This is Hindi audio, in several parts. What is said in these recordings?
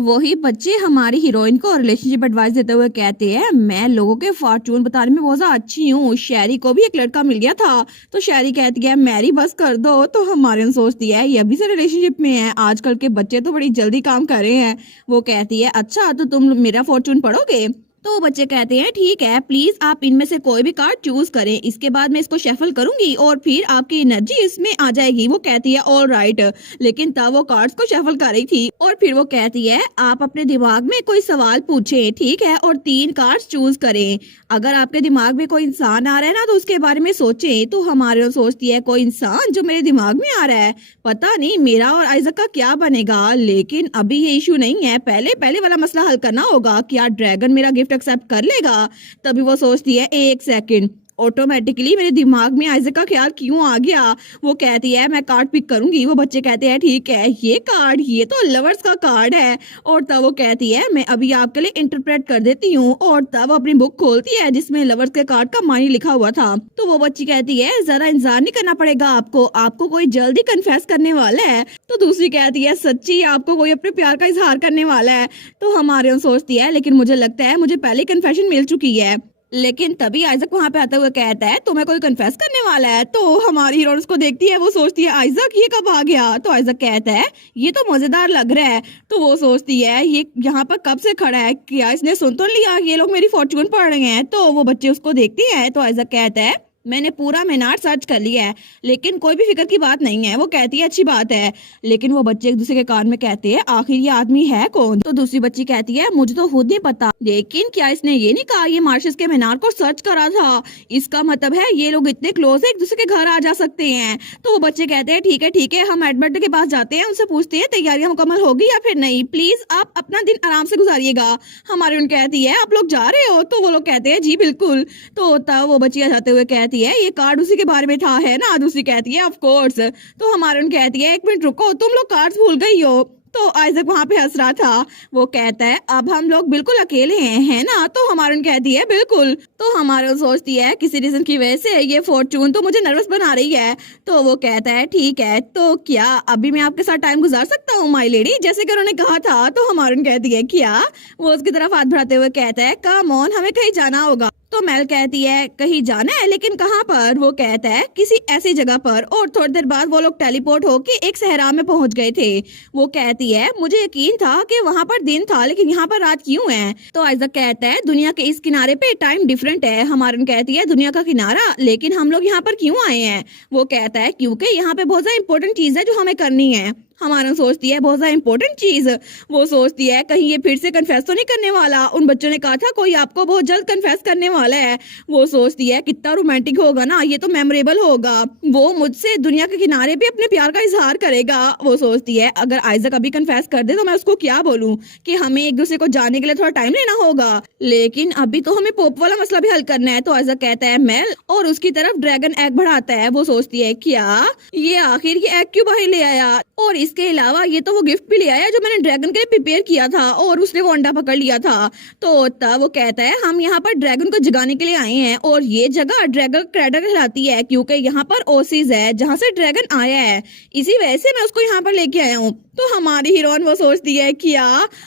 वही बच्चे हमारी हीरोइन को रिलेशनशिप एडवाइस देते हुए कहते हैं, मैं लोगों के फॉर्चून बताने में बहुत ज्यादा अच्छी हूँ। शैरी को भी एक लड़का मिल गया था तो शैरी कहती है मैरी बस कर दो। तो हमारे सोचती है ये अभी से रिलेशनशिप में है, आजकल के बच्चे तो बड़ी जल्दी काम कर रहे हैं। वो कहती है अच्छा तो तुम मेरा फॉर्चून पढ़ोगे। तो बच्चे कहते हैं ठीक है, प्लीज आप इनमें से कोई भी कार्ड चूज करें, इसके बाद मैं इसको शफल करूंगी और फिर आपकी एनर्जी इसमें आ जाएगी। वो कहती है ऑल राइट, लेकिन तब वो कार्ड्स को शफल कर रही थी और फिर वो कहती है आप अपने दिमाग में कोई सवाल पूछें, ठीक है, और 3 कार्ड्स चूज करें। अगर आपके दिमाग में कोई इंसान आ रहा है ना तो उसके बारे में सोचें। तो हमारे सोचती है कोई इंसान जो मेरे दिमाग में आ रहा है, पता नहीं मेरा और आइजक का क्या बनेगा, लेकिन अभी ये इशू नहीं है, पहले वाला मसला हल करना होगा। क्या ड्रैगन मेरा गिफ्ट एक्सेप्ट कर लेगा? तभी वो सोचती है एक सेकंड, ऑटोमेटिकली मेरे दिमाग में आइजक का ख्याल क्यों आ गया। वो कहती है मैं कार्ड पिक करूंगी। वो बच्चे कहते हैं ठीक है, ये कार्ड ये तो लवर्स का कार्ड है। और तब वो कहती है मैं अभी आपके लिए इंटरप्रेट कर देती हूँ। और तब अपनी बुक खोलती है जिसमें लवर्स के कार्ड का मानी लिखा हुआ था। तो वो बच्ची कहती है जरा इंतजार नहीं करना पड़ेगा आपको कोई जल्दी कन्फेस करने वाला है। तो दूसरी कहती है सच्ची आपको कोई अपने प्यार का इजहार करने वाला है। तो हमारे सोचती है लेकिन मुझे लगता है मुझे पहले कन्फेशन मिल चुकी है। लेकिन तभी आइजक वहां पे आता हुआ कहता है तुम्हें कोई कन्फेस करने वाला है। तो हमारी हीरोइन उसको देखती है, वो सोचती है आइजक ये कब आ गया। तो आइजक कहता है ये तो मजेदार लग रहा है। तो वो सोचती है ये यहाँ पर कब से खड़ा है, क्या इसने सुन तो लिया ये लोग मेरी फॉर्चून पढ़ रहे हैं। तो वो बच्चे उसको देखती है। तो आइजक कहता है मैंने पूरा मीनार सर्च कर लिया है लेकिन कोई भी फिक्र की बात नहीं है। वो कहती है अच्छी बात है, लेकिन वो बच्चे एक दूसरे के कान में कहते हैं आखिर ये आदमी है कौन। तो दूसरी बच्ची कहती है मुझे तो खुद नहीं पता, लेकिन क्या इसने ये नहीं कहा ये मार्शस के मीनार को सर्च करा था, इसका मतलब है ये लोग इतने क्लोज है एक दूसरे के घर आ जा सकते हैं। तो वो बच्चे कहते हैं ठीक है हम एडमिट के पास जाते हैं, उनसे पूछते हैं तैयारियां मुकम्मल होगी या फिर नहीं, प्लीज आप अपना दिन आराम से गुजारिएगा। हमारी उन कहती है आप लोग जा रहे हो। तो वो लोग कहते हैं जी बिल्कुल। तो तब वो बच्चियां जाते हुए कहती है ये कार्ड उसी के बारे में था है ना। दूसरी कहती है ऑफ कोर्स। तो हमारे उन कहती है एक मिनट रुको, तुम लोग कार्ड्स भूल गई हो। तो आइजक वहां पे हंस रहा था। वो कहता है अब हम लोग बिल्कुल अकेले हैं है ना। तो हमारे कहती है बिल्कुल। तो हमारे सोचती है किसी रीजन की वजह से ये फॉर्चून तो मुझे नर्वस बना रही है। तो वो कहता है ठीक है तो क्या अभी मैं आपके साथ टाइम गुजार सकता हूँ माई लेडी, जैसे कि उन्होंने कहा था। तो हमारे कहती है क्या। वो उसकी तरफ हाथ बढ़ाते हुए कहता है कम ऑन हमें कहीं जाना होगा। तो मेल कहती है कहीं जाना है लेकिन कहाँ पर। वो कहता है किसी ऐसी जगह पर। और थोड़ी देर बाद वो लोग टेलीपोर्ट होके एक सहरा में पहुंच गए थे। वो कहती है मुझे यकीन था कि वहाँ पर दिन था लेकिन यहाँ पर रात क्यों है। तो आइजक कहता है दुनिया के इस किनारे पे टाइम डिफरेंट है। हमारन कहती है दुनिया का किनारा, लेकिन हम लोग यहाँ पर क्यों आए हैं। वो कहता है क्योंकि यहाँ पे बहुत ज्यादा इंपॉर्टेंट चीज है जो हमें करनी है। हमारा सोचती है बहुत ज्यादा इंपॉर्टेंट चीज। वो सोचती है कहीं ये फिर से कन्फेस तो नहीं करने वाला, उन बच्चों ने कहा था कोई आपको बहुत जल्द कन्फेस करने वाला है। वो सोचती है कितना रोमांटिक होगा ना, ये तो मेमोरेबल होगा, वो मुझसे दुनिया के किनारे पे अपने प्यार का इजहार करेगा। वो सोचती है अगर आइजक अभी कन्फेस कर दे तो मैं उसको क्या बोलूं कि हमें एक दूसरे को जानने के लिए थोड़ा टाइम लेना होगा, लेकिन अभी तो हमें पोप वाला मसला भी हल करना है। तो आइजक कहता है मेल और उसकी तरफ ड्रैगन एग बढ़ाता है। वो सोचती है क्या ये आखिर ये एग क्यों बाहर ले आया, और इसके अलावा ये तो वो गिफ्ट भी ले आया जो मैंने ड्रैगन के लिए प्रिपेयर किया था और उसने वो अंडा पकड़ लिया था। तो तब वो कहता है हम यहाँ पर ड्रैगन को जगाने के लिए आए हैं और ये जगह ड्रैगन क्रैडर कहलाती है क्योंकि यहाँ पर ओसिस है जहाँ से ड्रैगन आया है, इसी वजह से मैं उसको यहाँ पर लेके आया हूँ। तो हमारी हीरोइन वो सोचती है क्या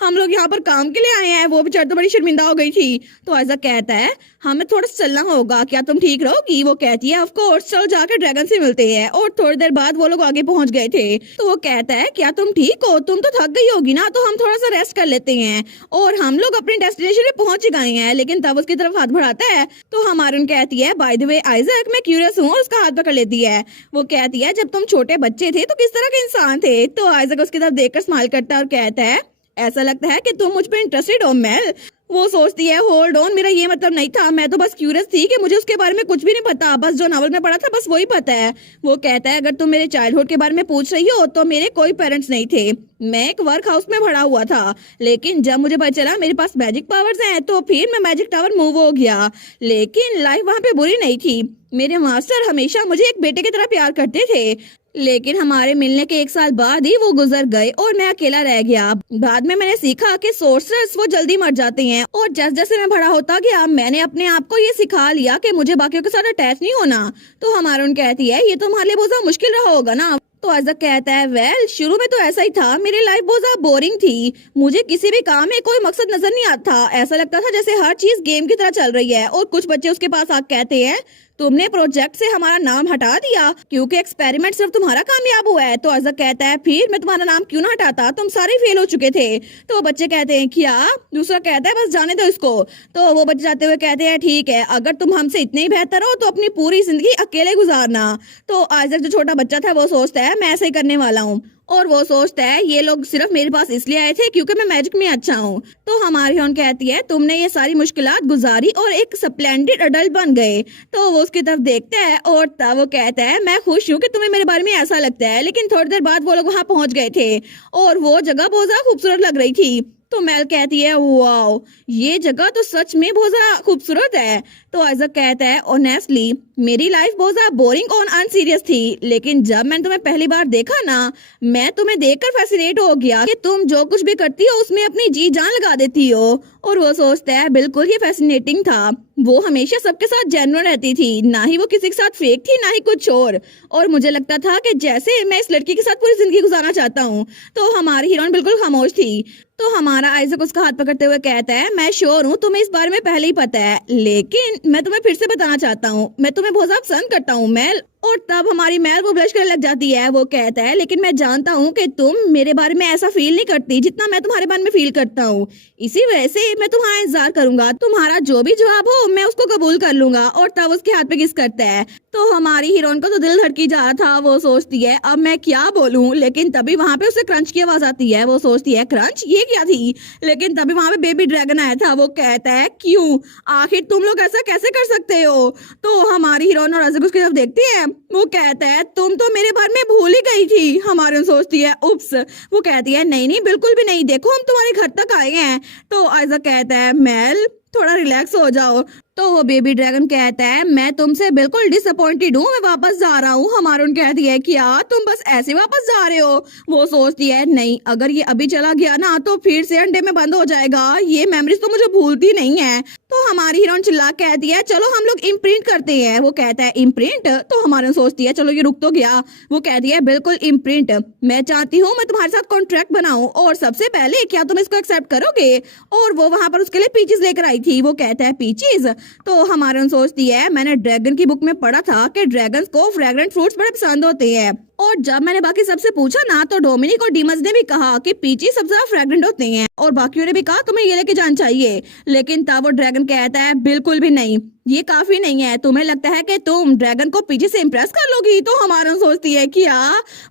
हम लोग यहाँ पर काम के लिए आए हैं। वो बेचारी तो बड़ी शर्मिंदा हो गई थी। तो ऐसा कहता है हमें थोड़ा चलना होगा, क्या तुम ठीक रहोगी। वो कहती है ऑफ कोर्स, चलो जाकर ड्रैगन से मिलते हैं। और थोड़ी देर बाद वो लोग आगे पहुंच गए थे। तो वो कहता है क्या तुम ठीक हो, तुम तो थक गई होगी ना, तो हम थोड़ा सा रेस्ट कर लेते हैं। और हम लोग अपने डेस्टिनेशन पे पहुंच गए हैं। लेकिन तब उसकी तरफ हाथ बढ़ाता है। तो हमारी कहती है बाय द वे आइजक मैं क्यूरियस हूँ, और उसका हाथ पकड़ लेती है। वो कहती है जब तुम छोटे बच्चे थे तो किस तरह के इंसान थे। तो आइजक उसकी तरफ देखकर स्माइल करता है और कहता है ऐसा लगता है कि तुम मुझ पे इंटरेस्टेड हो मेल। वो सोचती है होल्ड ऑन, मेरा ये मतलब नहीं था, मैं तो बस क्यूरियस थी कि मुझे उसके बारे में कुछ भी नहीं पता, बस जो नॉवल में पढ़ा था बस वही पता है। वो कहता है अगर तुम मेरे चाइल्डहुड के बारे में पूछ रही हो तो मेरे कोई पेरेंट्स नहीं थे, मैं एक वर्क हाउस में पढ़ा हुआ था, लेकिन जब मुझे पता चला मेरे पास मैजिक पावर्स हैं तो फिर मैं मैजिक टावर मूव हो गया। लेकिन लाइफ वहाँ पे बुरी नहीं थी, मेरे मास्टर हमेशा मुझे एक बेटे की तरह प्यार करते थे, लेकिन हमारे मिलने के 1 साल बाद ही वो गुजर गए और मैं अकेला रह गया। बाद में मैंने सीखा कि सोर्सर्स वो जल्दी मर जाते हैं, और जैसे जैसे मैं बड़ा होता गया मैंने अपने आप को ये सिखा लिया कि मुझे बाकियों के साथ अटैच नहीं होना। तो हमारा उन कहती है ये तो हमारे लिए बहुत ज्यादा मुश्किल रहा होगा ना। तो आइजक कहता है वेल शुरू में तो ऐसा ही था, मेरी लाइफ बहुत ज्यादा बोरिंग थी। मुझे किसी भी काम में कोई मकसद नजर नहीं आता। ऐसा लगता था जैसे हर चीज गेम की तरह चल रही है। और कुछ बच्चे उसके पास आकर कहते हैं तुमने प्रोजेक्ट से हमारा नाम हटा दिया क्योंकि एक्सपेरिमेंट सिर्फ तुम्हारा कामयाब हुआ है। तो आइजक कहता है फिर मैं तुम्हारा नाम क्यों ना हटाता, तुम सारे फेल हो चुके थे। तो वो बच्चे कहते हैं क्या? दूसरा कहता है बस जाने दो इसको। तो वो बच्चे जाते हुए कहते हैं ठीक है, अगर तुम हमसे इतने ही बेहतर हो तो अपनी पूरी जिंदगी अकेले गुजारना। तो आइजक जो छोटा बच्चा था वो सोचता है मैं ऐसे ही करने वाला हूँ। और वो सोचता है ये लोग सिर्फ मेरे पास इसलिए आए थे क्योंकि मैं मैजिक में अच्छा हूँ। तो हमारी हीरोइन कहती है तुमने ये सारी मुश्किलात गुजारी और एक स्प्लेंडेड अडल्ट बन गए। तो वो उसकी तरफ देखता है और तब वो कहता है मैं खुश हूँ कि तुम्हें मेरे बारे में ऐसा लगता है। लेकिन थोड़ी देर बाद वो लोग वहाँ पहुंच गए थे और वो जगह बहुत ज्यादा खूबसूरत लग रही थी। तो मेल कहती है वाओ ये जगह तो सच में बहुत ज्यादा खूबसूरत है। तो आइजक कहता है ऑनेस्टली मेरी लाइफ बहुत ज्यादा बोरिंग और अनसीरियस थी, लेकिन जब मैंने तुम्हें पहली बार देखा ना, मैं तुम्हें देखकर फैसिनेट हो गया कि तुम जो कुछ भी करती हो उसमें अपनी जी जान लगा देती हो। और वो सोचता है बिल्कुल ये फैसिनेटिंग था। वो हमेशा सबके साथ जेन्युइन रहती थी, ना ही वो किसी के साथ फेक थी ना ही कुछ और मुझे लगता था कि जैसे मैं इस लड़की के साथ पूरी जिंदगी गुजारना चाहता हूँ। तो हमारी हीरोइन बिल्कुल खामोश थी। तो हमारा आइजक उसका हाथ पकड़ते हुए कहता है मैं श्योर हूँ तुम्हें इस बारे में पहले ही पता है, लेकिन मैं तुम्हें फिर से बताना चाहता हूँ मैं तुम्हें बहुत ज्यादा पसंद करता हूँ मेल। और तब हमारी मेल वो ब्लश करने लग जाती है। वो कहता है लेकिन मैं जानता हूँ कि तुम मेरे बारे में ऐसा फील नहीं करती जितना मैं तुम्हारे बारे में फील करता हूँ, इसी वजह से मैं तुम्हारा इंतजार करूंगा। तुम्हारा जो भी जवाब हो मैं उसको कबूल कर लूंगा। और तब उसके हाथ पे किस करता है। तो हमारी हीरोइन को तो दिल धड़की जा रहा था। वो सोचती है अब मैं क्या बोलूं, लेकिन तभी वहां पे उसे क्रंच की आवाज आती है। वो सोचती है क्रंच ये क्या थी, लेकिन तभी वहां पे बेबी ड्रैगन आया था। वो कहता है क्यों, आखिर तुम लोग ऐसा कैसे कर सकते हो। तो हमारी हीरोइन और आइजक उसकी तरफ देखती है। वो कहता है तुम तो मेरे बारे में भूल ही गई थी। हमारी सोचती है उप्स। वो कहती है नहीं नहीं बिल्कुल भी नहीं, देखो हम तुम्हारे घर तक आए हैं। तो आइजक कहता है मेल थोड़ा रिलैक्स हो जाओ। तो वो बेबी ड्रैगन कहता है मैं तुमसे बिल्कुल डिसअपॉइंटेड हूँ, मैं वापस जा रहा हूँ। हमारून कहती है क्या तुम बस ऐसे वापस जा रहे हो। वो सोचती है नहीं, अगर ये अभी चला गया ना तो फिर से अंडे में बंद हो जाएगा, ये मेमोरीज तो मुझे भूलती नहीं है। तो हमारी हीरोइन चिल्ला कहती है चलो हम लोग इम्प्रिंट करते हैं। वो कहता है इम्प्रिंट। तो हमारी सोचती है चलो ये रुक तो गया। वो कहती है बिल्कुल इम्प्रिंट, मैं चाहती हूँ मैं तुम्हारे साथ कॉन्ट्रैक्ट बनाऊं और सबसे पहले क्या तुम इसको एक्सेप्ट करोगे। और वो वहां पर उसके लिए पीचेस लेकर आई थी। वो कहता है पीचेस। तो हमारी सोचती है मैंने ड्रैगन की बुक में पढ़ा था कि ड्रैगन्स को फ्रेग्रेंट फ्रूट्स बड़े पसंद होते हैं, और जब मैंने बाकी सबसे पूछा ना तो डोमिनिक और डीमस ने भी कहा कि पीची सबसे ज्यादा फ्रेग्रेंट होते हैं, और बाकियों ने भी कहा तुम्हें ये लेके जाना चाहिए। लेकिन तब वो ड्रैगन कहता है बिल्कुल भी नहीं, ये काफी नहीं है। तुम्हें लगता है कि तुम ड्रैगन को पीछे से इम्प्रेस कर लोगी। तो हमारा सोचती है क्या।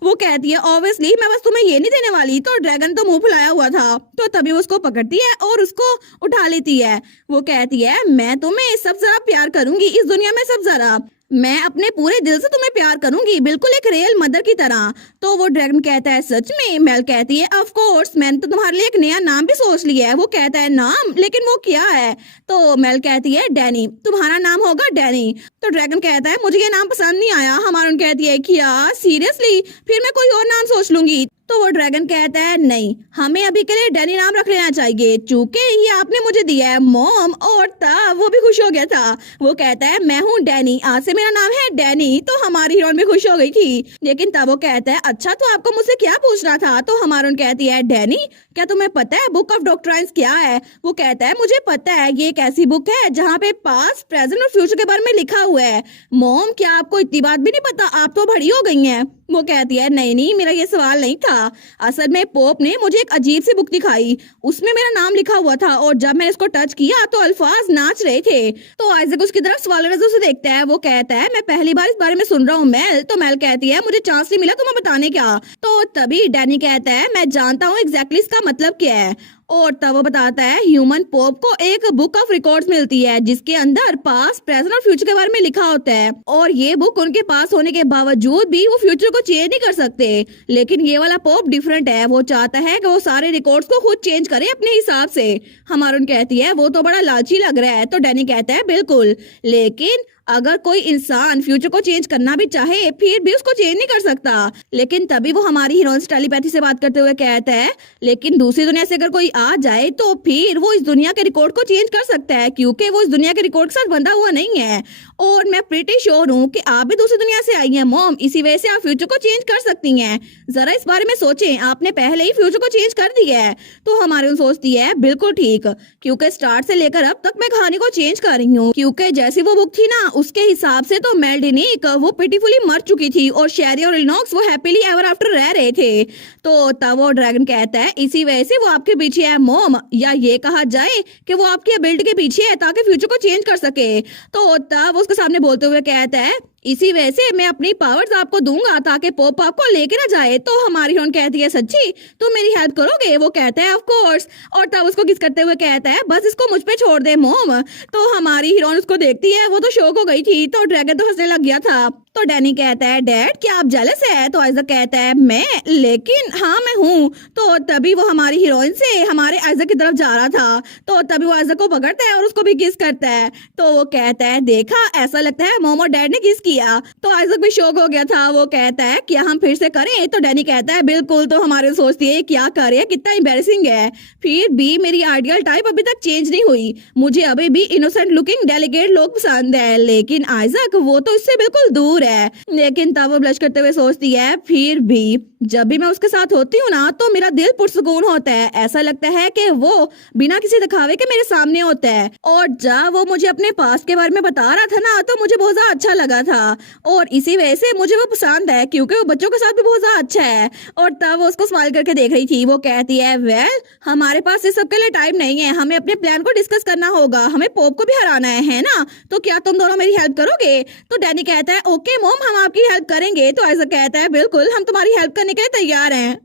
वो कहती है ऑब्वियसली मैं बस तुम्हें ये नहीं देने वाली। तो ड्रैगन तो मुंह फुलाया हुआ था। तो तभी वो उसको पकड़ती है और उसको उठा लेती है। वो कहती है मैं तुम्हें सब जरा प्यार करूंगी इस दुनिया में, सब जरा मैं अपने पूरे दिल से तुम्हें प्यार करूंगी, बिल्कुल एक रियल मदर की तरह। तो वो ड्रैगन कहता है सच में। मेल कहती है ऑफ कोर्स, मैंने तो तुम्हारे लिए एक नया नाम भी सोच लिया है। वो कहता है नाम, लेकिन वो क्या है। तो मेल कहती है डैनी, तुम्हारा नाम होगा डैनी। तो ड्रैगन कहता है मुझे ये नाम पसंद नहीं आया। हमारा कहती है क्या सीरियसली, फिर मैं कोई और नाम सोच लूंगी। तो वो ड्रैगन कहता है नहीं, हमें अभी के लिए डैनी नाम रख लेना चाहिए चूंकि ये आपने मुझे दिया है मॉम। और तब वो भी खुश हो गया था। वो कहता है मैं हूँ डैनी, आज से मेरा नाम है डैनी। तो हमारी हीरोइन भी खुश हो गई थी। लेकिन तब वो कहता है अच्छा तो आपको मुझसे क्या पूछना था। तो हमारी कहती है डैनी क्या तुम्हें पता है बुक ऑफ डॉक्ट्राइन्स क्या है। वो कहता है मुझे पता है, ये एक ऐसी बुक है जहाँ पे पास्ट प्रेजेंट और फ्यूचर के बारे में लिखा हुआ है। मॉम क्या आपको इतनी बात भी नहीं पता, आप तो बड़ी हो गई हैं। वो कहती है नहीं नहीं मेरा ये सवाल नहीं था, असल में पोप ने मुझे एक अजीब सी बुक दिखाई, उसमें मेरा नाम लिखा हुआ था और जब मैंने इसको टच किया तो अल्फाज नाच रहे थे। तो आइजक उसकी तरफ सवाल नजर से देखता है। वो कहता है मैं पहली बार इस बारे में सुन रहा हूँ मेल। तो मेल कहती है मुझे चांस नहीं मिला तुम्हें बताने का। तो तभी डैनी कहता है मैं जानता हूँ एग्जैक्टली इसका मतलब क्या है। और तब वो बताता है ह्यूमन पोप को एक बुक ऑफ रिकॉर्ड्स मिलती है जिसके अंदर पास्ट प्रेजेंट और फ्यूचर के बारे में लिखा होता है, और ये बुक उनके पास होने के बावजूद भी वो फ्यूचर को चेंज नहीं कर सकते। लेकिन ये वाला पोप डिफरेंट है, वो चाहता है कि वो सारे रिकॉर्ड्स को खुद चेंज करे अपने हिसाब से। हमारून कहती है वो तो बड़ा लालची लग रहा है। तो डैनी कहता है बिल्कुल, लेकिन अगर कोई इंसान फ्यूचर को चेंज करना भी चाहे फिर भी उसको चेंज नहीं कर सकता। लेकिन तभी वो हमारी हीरोइन से टेलीपैथी से बात करते हुए कहता है, लेकिन दूसरी दुनिया से अगर कोई आ जाए तो फिर वो इस दुनिया के रिकॉर्ड को चेंज कर सकता है, क्योंकि वो इस दुनिया के रिकॉर्ड के साथ बंधा हुआ नहीं है। और मैं प्रीटी श्योर हूँ कि आप भी दूसरी दुनिया से आई हैं मॉम, इसी वजह से आप फ्यूचर को चेंज कर सकती हैं। जरा इस बारे में सोचें, आपने पहले ही फ्यूचर को चेंज कर दिया है। तो हमारी सोचती है बिल्कुल ठीक, क्योंकि स्टार्ट से लेकर अब तक मैं कहानी को चेंज कर रही हूँ, क्योंकि जैसी वो बुक थी ना उसके हिसाब से तो मेल्डिनिक वो पिटीफुली मर चुकी थी और शेरी और लिनॉक्स वो हैप्पीली एवर आफ्टर रह रहे थे। तो तब वो ड्रैगन कहता है इसी वजह से वो आपके पीछे है मॉम, या ये कहा जाए कि वो आपकी एबिलिटी के पीछे है ताकि फ्यूचर को चेंज कर सके। तो तब उसके सामने बोलते हुए कहता है इसी वजह से मैं अपनी पावर्स आपको दूंगा ताकि पॉप आपको लेके ना जाए। तो हमारी हीरोइन कहती है सच्ची तुम मेरी हेल्प करोगे? वो कहता है ऑफ कोर्स, और तब उसको किस करते हुए कहता है बस इसको मुझ पे छोड़ दे मॉम। तो हमारी हीरोइन उसको देखती है, वो तो शॉक हो गई थी, तो ड्रैगन तो हंसने लग गया था। तो डैनी कहता है डैड क्या आप जेलस है? तो आइजक कहता है मैं, लेकिन हाँ मैं हूँ। तो तभी वो हमारी हीरोइन से हमारे आइजक की तरफ जा रहा था, तो तभी वो आइजक को पकड़ता है और उसको भी किस करता है। तो वो कहता है देखा ऐसा लगता है मॉम और डैड ने किस किया। तो आइजक भी शॉक हो गया था, वो कहता है क्या हम फिर से करें? तो डैनी कहता है बिल्कुल। तो हमारे सोचती है क्या करे, कितना एम्बैरेसिंग है। फिर भी मेरी आइडियल टाइप अभी तक चेंज नहीं हुई, मुझे अभी भी इनोसेंट लुकिंग डेलिकेट लोग पसंद है, लेकिन आइजक वो तो इससे बिल्कुल दूर है। लेकिन तब वो ब्लश करते हुए सोचती है फिर भी जब भी मैं उसके साथ होती हूँ ना तो मेरा दिल पुरसुकून होता है, ऐसा लगता है कि वो बिना किसी दिखावे के मेरे सामने होता है। और जब वो मुझे अपने पास्ट के बारे में बता रहा था ना तो मुझे बहुत ज्यादा अच्छा लगा था, और इसी वजह से मुझे वो पसंद है क्योंकि वो बच्चों के साथ भी बहुत ज्यादा अच्छा है। और तब वो उसको स्माइल करके देख रही थी, वो कहती है वेल हमारे पास इस सब के लिए टाइम नहीं है, हमें अपने प्लान को डिस्कस करना होगा, हमें पॉप को भी हराना है ना? तो क्या तुम दोनों मेरी हेल्प करोगे? तो डैनी कहता है ओके मॉम हम आपकी हेल्प करेंगे। तो आइजक कहता है बिल्कुल हम तुम्हारी हेल्प करने के लिए तैयार हैं।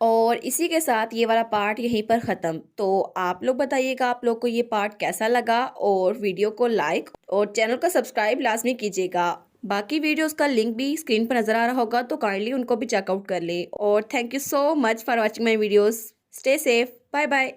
और इसी के साथ ये वाला पार्ट यहीं पर ख़त्म। तो आप लोग बताइएगा आप लोग को ये पार्ट कैसा लगा, और वीडियो को लाइक और चैनल को सब्सक्राइब लाजमी कीजिएगा। बाकी वीडियोस का लिंक भी स्क्रीन पर नज़र आ रहा होगा, तो काइंडली उनको भी चेकआउट कर लें। और thank you so much for watching my videos. Stay safe, bye bye.